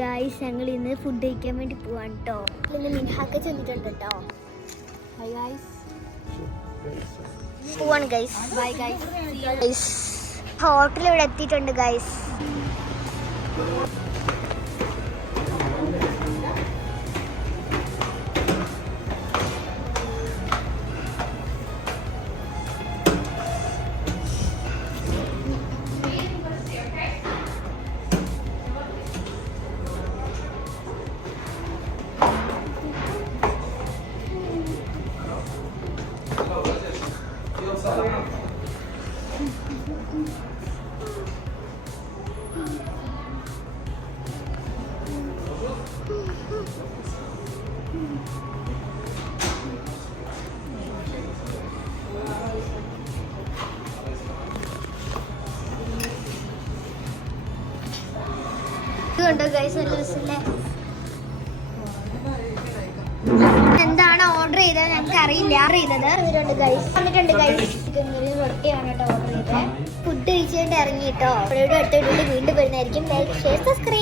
Guys ഞങ്ങൾ ഇന്ന് food കഴിക്കാൻ വേണ്ടി പോവാണ് കേട്ടോ. ഇന്ന് മിൻഹാക്ക ചെന്നിട്ടുണ്ട് കേട്ടോ. Bye guys. പോവാണ് ഗൈസ്. Bye guys. ഹോട്ടൽ ഇവിടെ എത്തിയിട്ടുണ്ട് ഗൈസ്. എന്താണ് ഓർഡർ ചെയ്തത് ഞങ്ങൾക്ക് അറിയില്ല. വന്നിട്ടുണ്ട് ഗൈസ്. റൊട്ടിയാണ് കേട്ടോ ഓർഡർ ചെയ്തത്. ഫുഡ് കഴിച്ചുകൊണ്ട് ഇറങ്ങി കേട്ടോ. അടുത്ത വീണ്ടും വരുന്നതായിരിക്കും. Like, share, subscribe.